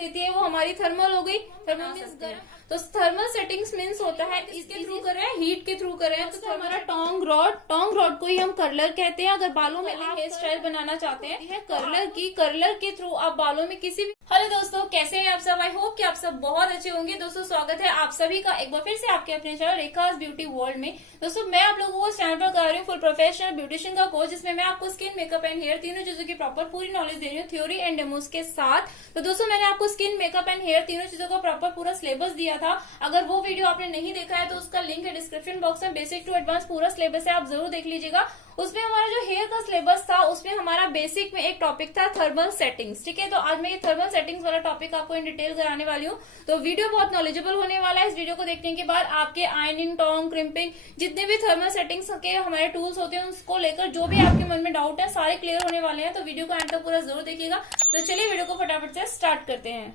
देती है वो हमारी थर्मल हो गई। थर्मल मीन्स गर्म। तो थर्मल सेटिंग्स मीन्स होता है इसके थ्रू कर रहे हैं, हीट के थ्रू कर रहे हैं। तो हमारा टोंग रॉड को ही हम कर्लर कहते हैं। अगर बालों में आप हेयर स्टाइल बनाना चाहते हैं कर्लर के थ्रू आप बालों में किसी भी। हेलो दोस्तों, कैसे हैं आप सब? आई होप कि आप सब बहुत अच्छे होंगे। दोस्तों स्वागत है आप सभी का एक बार फिर से आपके अपने चैनल रेखास ब्यूटी वर्ल्ड में। दोस्तों मैं आप लोगों को चैनल पर कर रही हूँ फुल प्रोफेशनल ब्यूटिशियन का कोर्स, जिसमें मैं आपको स्किन, मेकअप एंड हेयर तीनों चीजों की प्रॉपर पूरी नॉलेज दे रही हूँ, थ्योरी एंड डेमोस के साथ। तो दोस्तों मैंने आपको स्किन, मेकअप एंड हेयर तीनों चीजों का प्रॉपर पूरा सिलेबस दिया था। अगर वो वीडियो आपने नहीं देखा है तो उसका लिंक है डिस्क्रिप्शन बॉक्स में। बेसिक टू एडवांस पूरा सिलेबस है, आप जरूर देख लीजिएगा। उसमें हमारा जो हेयर का सिलेबस था उसमें हमारा बेसिक में एक टॉपिक था थर्मल सेटिंग्स। ठीक है, तो आज मैं ये थर्मल सेटिंग्स वाला टॉपिक आपको इन डिटेल कराने वाली हूँ। तो वीडियो बहुत नॉलेजेबल होने वाला है। इस वीडियो को देखने के बाद आपके आयनिंग, टोंग, क्रिम्पिंग, जितने भी थर्मल सेटिंग्स के हमारे टूल्स होते हैं उसको लेकर जो भी आपके मन में डाउट है सारे क्लियर होने वाले हैं। तो वीडियो को एंड तक पूरा जरूर देखिएगा। तो चलिए वीडियो को फटाफट से स्टार्ट करते हैं।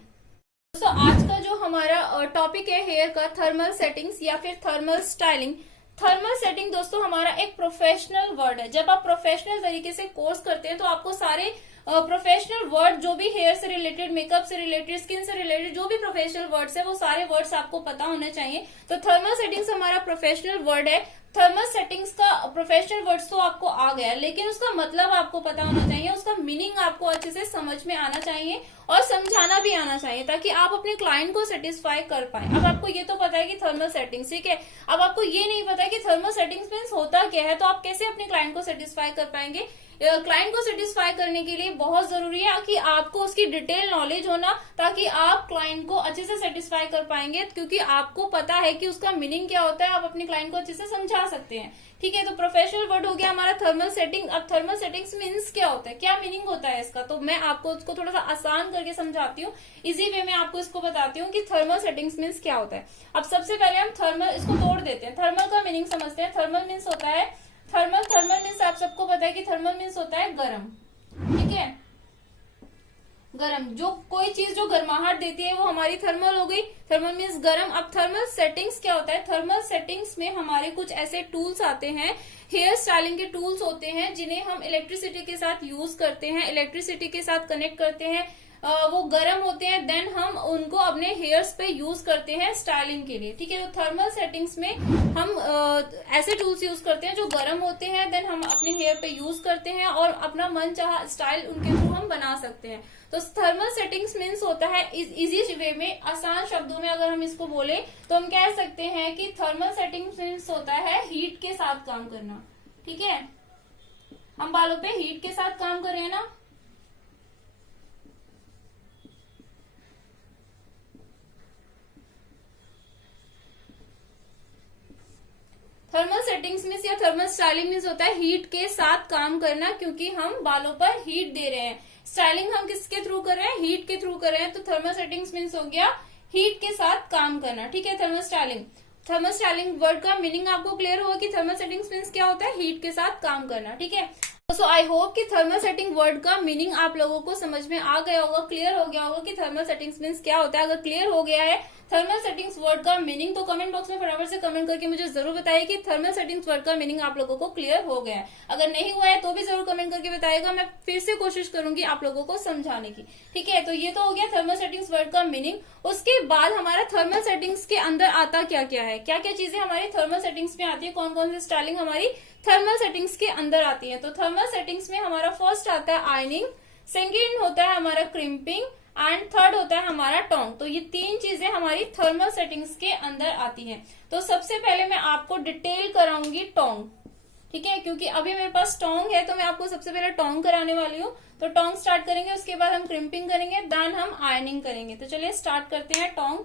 दोस्तों आज का जो हमारा टॉपिक है हेयर का, थर्मल सेटिंग्स या फिर थर्मल स्टाइलिंग। थर्मल सेटिंग दोस्तों हमारा एक प्रोफेशनल वर्ड है। जब आप प्रोफेशनल तरीके से कोर्स करते हैं तो आपको सारे प्रोफेशनल वर्ड जो भी हेयर से रिलेटेड, मेकअप से रिलेटेड, स्किन से रिलेटेड जो भी प्रोफेशनल वर्ड्स है वो सारे वर्ड्स आपको पता होने चाहिए। तो थर्मल सेटिंग्स हमारा प्रोफेशनल वर्ड है। थर्मल सेटिंग्स का प्रोफेशनल वर्ड्स तो आपको आ गया, लेकिन उसका मतलब आपको पता होना चाहिए, उसका मीनिंग आपको अच्छे से समझ में आना चाहिए और समझाना भी आना चाहिए, ताकि आप अपने क्लाइंट को सेटिस्फाई कर पाए। अब आपको ये तो पता है कि थर्मल सेटिंग्स, ठीक है, अब आपको ये नहीं पता है कि थर्मल सेटिंग्स मीन्स होता क्या है, तो आप कैसे अपने क्लाइंट को सेटिस्फाई कर पाएंगे? क्लाइंट को सेटिस्फाई करने के लिए बहुत जरूरी है कि आपको उसकी डिटेल नॉलेज होना, ताकि आप क्लाइंट को अच्छे से सेटिस्फाई कर पाएंगे, क्योंकि आपको पता है कि उसका मीनिंग क्या होता है, आप अपने क्लाइंट को अच्छे से समझा सकते हैं। ठीक है, तो प्रोफेशनल वर्ड हो गया हमारा थर्मल सेटिंग। अब थर्मल सेटिंग्स मीन्स क्या होता है, क्या मीनिंग होता है इसका, तो मैं आपको उसको थोड़ा सा आसान करके समझाती हूँ। इजी वे में आपको इसको बताती हूँ कि थर्मल सेटिंग्स मीन्स क्या होता है। अब सबसे पहले हम थर्मल, इसको तोड़ देते हैं, थर्मल का मीनिंग समझते हैं। थर्मल मीन्स होता है, थर्मल मीन्स आप सबको पता है कि थर्मल मीन्स होता है गरम। ठीक है, गरम, जो कोई चीज जो गर्माहट देती है वो हमारी थर्मल हो गई। थर्मल मीन्स गरम। अब थर्मल सेटिंग्स क्या होता है? थर्मल सेटिंग्स में हमारे कुछ ऐसे टूल्स आते हैं, हेयर स्टाइलिंग के टूल्स होते हैं, जिन्हें हम इलेक्ट्रिसिटी के साथ यूज करते हैं, इलेक्ट्रिसिटी के साथ कनेक्ट करते हैं। वो गर्म होते हैं, देन हम उनको अपने हेयर्स पे यूज करते हैं स्टाइलिंग के लिए। ठीक है, तो थर्मल सेटिंग्स में हम ऐसे टूल्स यूज करते हैं जो गर्म होते हैं, देन हम अपने हेयर पे यूज करते हैं और अपना मन चाहा स्टाइल उनके थ्रू हम बना सकते हैं। तो थर्मल सेटिंग्स मीन्स होता है, इजी वे में, आसान शब्दों में अगर हम इसको बोले तो हम कह सकते हैं कि थर्मल सेटिंग्स मीन्स होता है हीट के साथ काम करना। ठीक है, हम बालों पे हीट के साथ काम कर रहे हैं ना। थर्मल सेटिंग्स मीन्स या थर्मल स्टाइलिंग मीन्स होता है हीट के साथ काम करना, क्योंकि हम बालों पर हीट दे रहे हैं। स्टाइलिंग हम किसके थ्रू कर रहे हैं? हीट के थ्रू कर रहे हैं। तो थर्मल सेटिंग्स मीन्स हो गया हीट के साथ काम करना। ठीक है, थर्मल स्टाइलिंग वर्ड का मीनिंग आपको क्लियर होगा कि थर्मल सेटिंग्स मीन्स क्या होता है? हीट के साथ काम करना। ठीक है, सो आई होप कि थर्मल सेटिंग वर्ड का मीनिंग आप लोगों को समझ में आ गया होगा, क्लियर हो गया होगा कि थर्मल सेटिंग्स मीन्स क्या होता है। अगर क्लियर हो गया है थर्मल सेटिंग्स वर्ड का मीनिंग, तो कमेंट बॉक्स में फटाफट से कमेंट करके मुझे जरूर बताइए कि थर्मल सेटिंग्स वर्ड का मीनिंग आप लोगों को क्लियर हो गया है। अगर नहीं हुआ है तो भी जरूर कमेंट करके बताइएगा, मैं फिर से कोशिश करूंगी आप लोगों को समझाने की। ठीक है, तो ये तो हो गया थर्मल सेटिंग्स वर्ड का मीनिंग। उसके बाद हमारा थर्मल सेटिंग्स के अंदर आता क्या क्या है, क्या क्या चीजें हमारी थर्मल सेटिंग्स में आती है, कौन कौन सी स्टाइलिंग हमारी थर्मल सेटिंग्स के अंदर आती है। तो थर्मल सेटिंग्स में हमारा फर्स्ट आता है आयनिंग, सेकेंड होता है हमारा क्रिम्पिंग एंड थर्ड होता है हमारा टोंग। तो ये तीन चीजें हमारी थर्मल सेटिंग्स के अंदर आती हैं। तो सबसे पहले मैं आपको डिटेल कराऊंगी टोंग। ठीक है, क्योंकि अभी मेरे पास टोंग है तो मैं आपको सबसे पहले टोंग कराने वाली हूँ। तो टोंग स्टार्ट करेंगे, उसके बाद हम क्रिम्पिंग करेंगे, देन हम आयनिंग करेंगे। तो चलिए स्टार्ट करते हैं टोंग।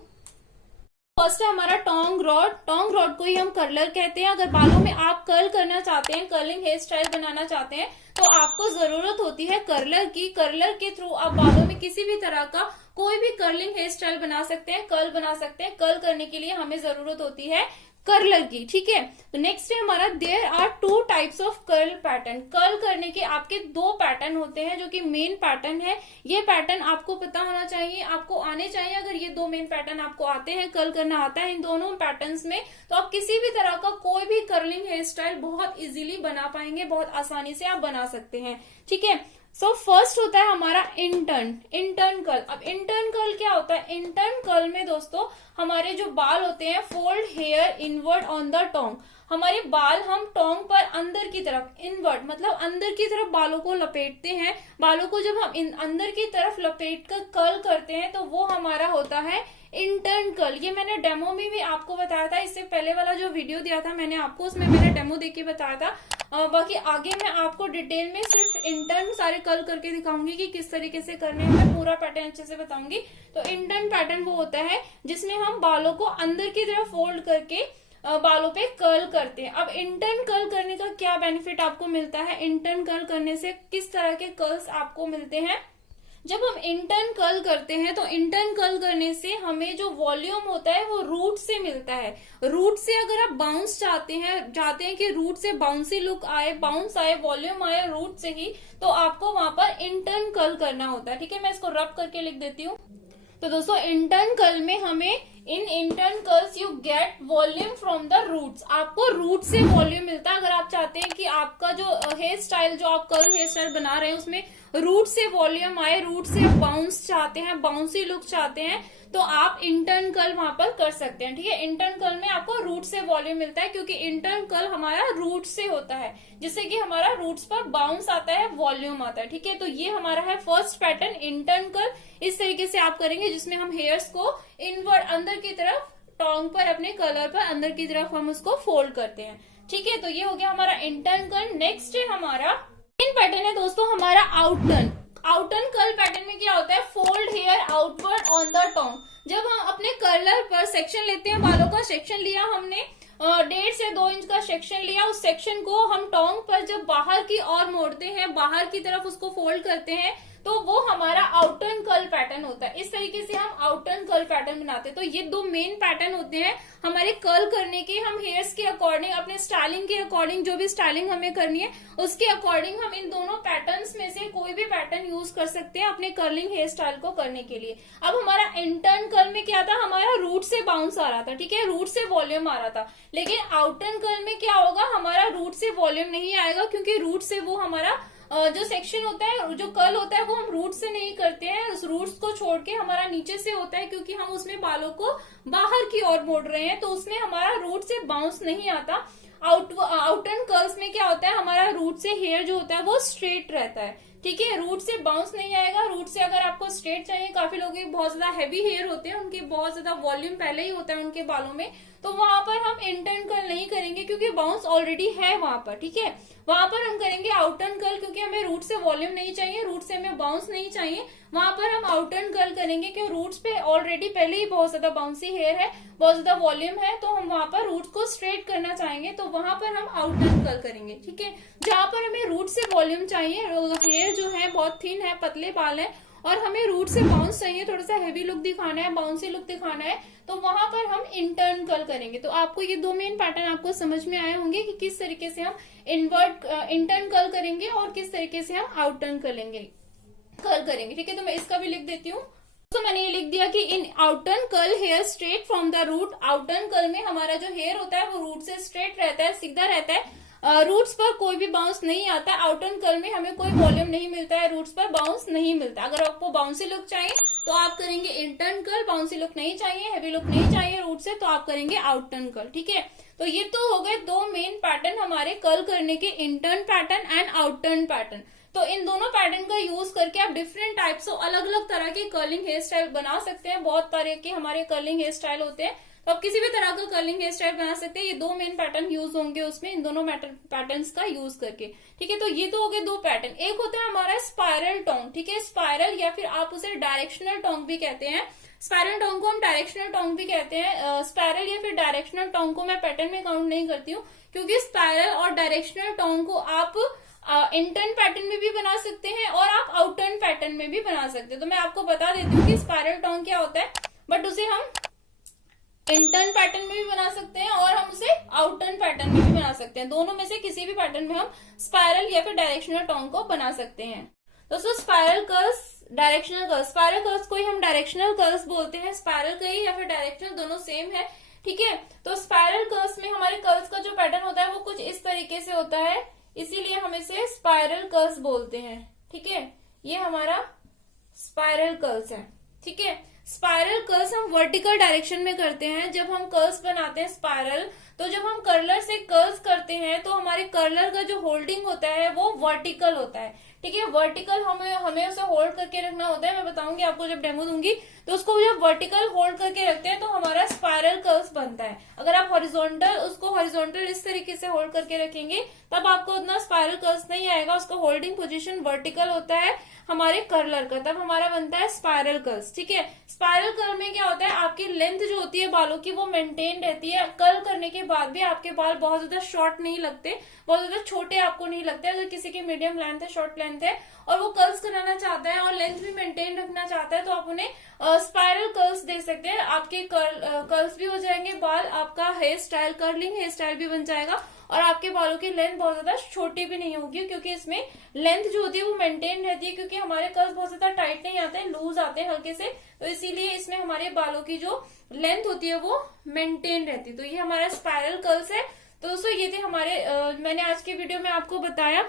फर्स्ट है हमारा टोंग रॉड। टोंग रॉड को ही हम कर्लर कहते हैं। अगर बालों में आप कर्ल करना चाहते हैं, कर्लिंग हेयर स्टाइल बनाना चाहते हैं, तो आपको जरूरत होती है कर्लर की। कर्लर के थ्रू आप बालों में किसी भी तरह का कोई भी कर्लिंग हेयर स्टाइल बना सकते हैं, कर्ल बना सकते हैं। कर्ल करने के लिए हमें जरूरत होती है कर्लर की। ठीक है, तो नेक्स्ट है हमारा there are two types of curl pattern. Curl करने के आपके दो पैटर्न होते हैं जो कि मेन पैटर्न है। ये पैटर्न आपको पता होना चाहिए, आपको आने चाहिए। अगर ये दो मेन पैटर्न आपको आते हैं, कर्ल करना आता है इन दोनों पैटर्न्स में, तो आप किसी भी तरह का कोई भी कर्लिंग हेयर स्टाइल बहुत इजीली बना पाएंगे, बहुत आसानी से आप बना सकते हैं। ठीक है, सो फर्स्ट होता है हमारा इंटर्न कर्ल। अब इंटर्न कर्ल क्या होता है? इंटर्न कर्ल में दोस्तों हमारे जो बाल होते हैं, fold hair inward on the tong, हमारे बाल हम टोंग पर अंदर की तरफ, इनवर्ड मतलब अंदर की तरफ बालों को लपेटते हैं। बालों को जब हम अंदर की तरफ लपेट कर कर्ल करते हैं तो वो हमारा होता है इंटर्न कर्ल। ये मैंने डेमो में भी आपको बताया था, इससे पहले वाला जो वीडियो दिया था मैंने आपको, उसमें मैंने डेमो देके बताया था। बाकी आगे मैं आपको डिटेल में सिर्फ इंटर्न सारे कर्ल करके दिखाऊंगी कि किस तरीके से करने हैं, मैं पूरा पैटर्न अच्छे से बताऊंगी। तो इंटर्न पैटर्न वो होता है जिसमें हम बालों को अंदर की तरफ फोल्ड करके बालों पे कर्ल करते हैं। अब इंटर्न कर्ल करने का क्या बेनिफिट आपको मिलता है? इंटर्न कर्ल करने से किस तरह के कर्ल्स आपको मिलते हैं? जब हम इंटर्न कर्ल करते हैं तो इंटर्न कर्ल करने से हमें जो वॉल्यूम होता है वो रूट से मिलता है। रूट से अगर आप बाउंस चाहते हैं कि रूट से बाउंसी लुक आए, बाउंस आए, वॉल्यूम आए रूट से ही, तो आपको वहां पर इंटर्न कर्ल करना होता है। ठीक है, मैं इसको रब करके लिख देती हूँ। तो दोस्तों इंटर्न कर्ल में हमें in inturn curls you get volume from the roots, आपको रूट से वॉल्यूम मिलता है। अगर आप चाहते हैं कि आपका जो हेयर स्टाइल, जो आप कर्ल हेयर स्टाइल बना रहे हैं उसमें रूट से वॉल्यूम आए, रूट से आप बाउंस चाहते हैं, बाउंसी लुक चाहते हैं, तो आप इंटर्न कर्ल वहां पर कर सकते हैं। ठीक है, इंटर्न कर्ल में आपको रूट से वॉल्यूम मिलता है क्योंकि इंटर्न कर्ल हमारा रूट से होता है, जिससे कि हमारा रूट्स पर बाउंस आता है, वॉल्यूम आता है। ठीक है, तो ये हमारा है फर्स्ट पैटर्न इंटर्न कर्ल। इस तरीके से आप करेंगे जिसमें हम हेयर्स को इनवर्ड अंदर की तरफ टोंग पर, अपने कलर पर अंदर की तरफ हम उसको फोल्ड करते हैं। ठीक है, तो ये हो गया हमारा इंटर्न कर्ल। नेक्स्ट है हमारा इन पैटर्न है दोस्तों हमारा आउटर्न। आउटर्न कर्ल पैटर्न में क्या होता है? Fold hair outward on the tong. जब हम अपने कर्लर पर सेक्शन लेते हैं, बालों का सेक्शन लिया हमने, 1.5 से 2 इंच का सेक्शन लिया, उस सेक्शन को हम टोंग पर जब बाहर की ओर मोड़ते हैं, बाहर की तरफ उसको फोल्ड करते हैं, तो वो हमारा आउटर्न कर्ल पैटर्न होता है। इस तरीके से हम आउटर्न कर्ल पैटर्न बनाते हैं। तो ये 2 मेन पैटर्न होते हैं हमारे कर्ल करने के। हम हेयर्स के अकॉर्डिंग, अपने स्टाइलिंग के अकॉर्डिंग, जो भी स्टाइलिंग हमें करनी है उसके अकॉर्डिंग हम इन दोनों पैटर्न्स में से कोई भी पैटर्न यूज कर सकते हैं अपने कर्लिंग हेयर स्टाइल को करने के लिए। अब हमारा इंटर्न कर्ल में क्या था? हमारा रूट से बाउंस आ रहा था, ठीक है, रूट से वॉल्यूम आ रहा था। लेकिन आउटर्न कर्ल में क्या होगा? हमारा रूट से वॉल्यूम नहीं आएगा, क्योंकि रूट से वो हमारा जो सेक्शन होता है, जो कर्ल होता है, वो हम रूट से नहीं करते हैं, उस रूट्स को छोड़ के हमारा नीचे से होता है, क्योंकि हम उसमें बालों को बाहर की ओर मोड़ रहे हैं, तो उसमें हमारा रूट से बाउंस नहीं आता। आउटर्न कर्ल्स में क्या होता है? हमारा रूट से हेयर जो होता है वो स्ट्रेट रहता है। ठीक है, रूट से बाउंस नहीं आएगा। रूट से अगर आपको स्ट्रेट चाहिए, काफी लोगों के बहुत ज्यादा हैवी हेयर होते हैं, उनके बहुत ज्यादा वॉल्यूम पहले ही होता है उनके बालों में, तो वहां पर हम इंटर्न कर्ल नहीं करेंगे क्योंकि बाउंस ऑलरेडी है वहां पर। ठीक है, वहां पर हम करेंगे आउटर्न कर्ल, क्योंकि हमें रूट से वॉल्यूम नहीं चाहिए, रूट से हमें बाउंस नहीं चाहिए। वहां पर हम आउटर्न कर्ल करेंगे क्योंकि रूट्स पे ऑलरेडी पहले ही बहुत ज्यादा बाउंसी हेयर है, बहुत ज्यादा वॉल्यूम है, तो हम वहां पर रूट्स को स्ट्रेट करना चाहेंगे, तो वहां पर हम आउटर्न कर्ल करेंगे। ठीक है, जहां पर हमें रूट से वॉल्यूम चाहिए, हेयर जो है बहुत थिन है, पतले बाल है, और हमें रूट से बाउंस चाहिए, थोड़ा सा हैवी लुक दिखाना है, बाउंसी लुक दिखाना है, तो वहां पर हम इंटर्न कर्ल करेंगे। तो आपको ये 2 मेन पैटर्न आपको समझ में आए होंगे कि किस तरीके से हम इंटर्न कर्ल करेंगे और किस तरीके से हम आउटर्न कर्ल करेंगे। ठीक है, तो मैं इसका भी लिख देती हूँ। तो मैंने ये लिख दिया कि in outturn curl hair straight from the root. Outturn curl में हमारा जो हेयर होता है वो रूट से स्ट्रेट रहता है, सीधा रहता है, रूट्स पर कोई भी बाउंस नहीं आता। आउटर्न कर्ल में हमें कोई वॉल्यूम नहीं मिलता है, रूट्स पर बाउंस नहीं मिलता। अगर आपको बाउंसी लुक चाहिए तो आप करेंगे इंटर्न कर्ल, बाउंसी लुक नहीं चाहिए, हैवी लुक नहीं चाहिए रूट से, तो आप करेंगे आउटर्न कर्ल। ठीक है, तो ये तो हो गए 2 मेन पैटर्न हमारे कर्ल करने के, इंटर्न पैटर्न एंड आउटर्न पैटर्न। तो इन दोनों पैटर्न का यूज करके आप डिफरेंट टाइप्स ऑफ, अलग अलग तरह के कर्लिंग हेयर स्टाइल बना सकते हैं। बहुत तरह के हमारे कर्लिंग हेयर स्टाइल होते हैं, तो आप किसी भी तरह का कर्लिंग हेयर स्टाइल बना सकते हैं। ये 2 मेन पैटर्न यूज होंगे उसमें, इन दोनों पैटर्न्स का यूज करके। ठीक है, तो ये तो हो गए 2 पैटर्न। एक होता है हमारा स्पाइरल टोंग। ठीक है, स्पाइरल या फिर आप उसे डायरेक्शनल टोंग भी कहते हैं। स्पाइरल टोंग को हम डायरेक्शनल टोंग भी कहते हैं। स्पाइरल या फिर डायरेक्शनल टोंग को मैं पैटर्न में काउंट नहीं करती हूँ, क्योंकि स्पाइरल और डायरेक्शनल टोंग को आप इंटर्न पैटर्न में भी बना सकते हैं और आप आउटर्न पैटर्न में भी बना सकते हैं। तो मैं आपको बता देती हूँ कि स्पाइरल टोंग क्या होता है, बट उसे हम इंटर्न पैटर्न में भी बना सकते हैं और हम उसे आउटर्न पैटर्न में भी बना सकते हैं। दोनों में से किसी भी पैटर्न में हम स्पाइरल या फिर डायरेक्शनल टोंग को बना सकते हैं। दोस्तों spiral curls, directional curls, spiral curls को ही हम डायरेक्शनल कर्ल्स बोलते हैं। स्पाइरल का ही या फिर डायरेक्शनल दोनों सेम है। ठीक है, तो स्पाइरल कर्ल्स में हमारे कर्ल्स का जो पैटर्न होता है वो कुछ इस तरीके से होता है, इसीलिए हम इसे स्पाइरल कर्ल्स बोलते हैं। ठीक है, ये हमारा स्पाइरल कर्ल्स है। ठीक है, स्पाइरल कर्ल्स हम वर्टिकल डायरेक्शन में करते हैं। जब हम कर्ल्स बनाते हैं स्पाइरल, तो जब हम कर्लर से कर्ल्स करते हैं तो हमारे कर्लर का जो होल्डिंग होता है वो वर्टिकल होता है। ठीक है, वर्टिकल हमें उसे होल्ड करके रखना होता है। मैं बताऊंगी आपको जब डेमो दूंगी, तो उसको जब वर्टिकल होल्ड करके रखते हैं तो हमारा स्पाइरल कर्ल्स बनता है। अगर आप हॉरिजॉन्टल उसको हॉरिजॉन्टल इस तरीके से होल्ड करके रखेंगे तब आपको उतना स्पाइरल कर्ल्स नहीं आएगा। उसका होल्डिंग पोजीशन वर्टिकल होता है हमारे कर्लर का, तब हमारा बनता है स्पाइरल कर्ल्स। ठीक है, स्पाइरल कर्ल में क्या होता है, आपकी लेंथ जो होती है बालों की वो मेंटेन रहती है। कर्ल करने के बाद भी आपके बाल बहुत ज्यादा शॉर्ट नहीं लगते, बहुत ज्यादा छोटे आपको नहीं लगते। अगर किसी की मीडियम लेंथ है, शॉर्ट लेंथ है और वो कर्ल्स कराना चाहता है और लेंथ भी मेंटेन रखना चाहता है, तो आप उन्हें स्पाइरल कर्ल्स दे सकते हैं। आपके कर्ल्स भी हो जाएंगे, बाल आपका hair style, curling hair style भी बन जाएगा और आपके बालों की लेंथ बहुत ज्यादा छोटी भी नहीं होगी, क्योंकि इसमें लेंथ जो होती है वो मेंटेन रहती है। क्योंकि हमारे कर्ल्स बहुत ज्यादा टाइट नहीं आते हैं, लूज आते हैं हल्के से, तो इसीलिए इसमें हमारे बालों की जो लेंथ होती है वो मेंटेन रहती है। तो ये हमारा स्पाइरल कर्ल्स है। तो दोस्तों ये थे हमारे मैंने आज की वीडियो में आपको बताया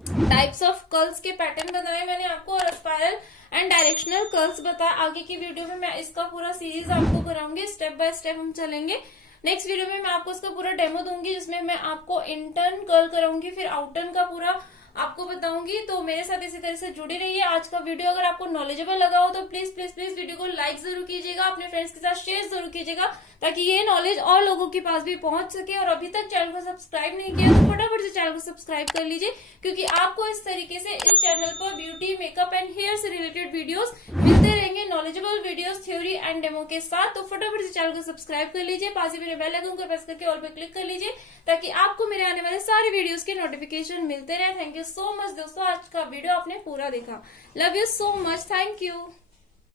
टाइप्स ऑफ कर्ल्स के पैटर्न बताए मैंने आपको, और स्पाइरल एंड डायरेक्शनल कर्ल्स बताया। आगे की वीडियो में मैं इसका पूरा सीरीज आपको कराऊंगी, स्टेप बाय स्टेप हम चलेंगे। नेक्स्ट वीडियो में मैं आपको इसका पूरा डेमो दूंगी, जिसमें मैं आपको इंटर्न कर्ल कराऊंगी, फिर आउटर्न का पूरा आपको बताऊंगी। तो मेरे साथ इसी तरह से जुड़ी रहिए। आज का वीडियो अगर आपको नॉलेजेबल लगा हो तो प्लीज प्लीज प्लीज वीडियो को लाइक जरूर कीजिएगा, अपने फ्रेंड्स के साथ शेयर जरूर कीजिएगा, ताकि ये नॉलेज और लोगों के पास भी पहुंच सके। और अभी तक चैनल को सब्सक्राइब नहीं किया तो फटाफट से चैनल को सब्सक्राइब कर लीजिए, क्योंकि आपको इस तरीके से इस चैनल पर ब्यूटी, मेकअप एंड हेयर से रिलेटेड वीडियोस मिलते रहेंगे, knowledgeable videos theory and demo के साथ। तो फटाफट से चैनल को सब्सक्राइब कर लीजिए, पास ही मेरे बेल आइकन को प्रेस करके ऑल पे क्लिक कर लीजिए, ताकि आपको मेरे आने वाले सारे वीडियोस के नोटिफिकेशन मिलते रहे। थैंक यू सो मच दोस्तों, आज का वीडियो आपने पूरा देखा। Love you so much, thank you.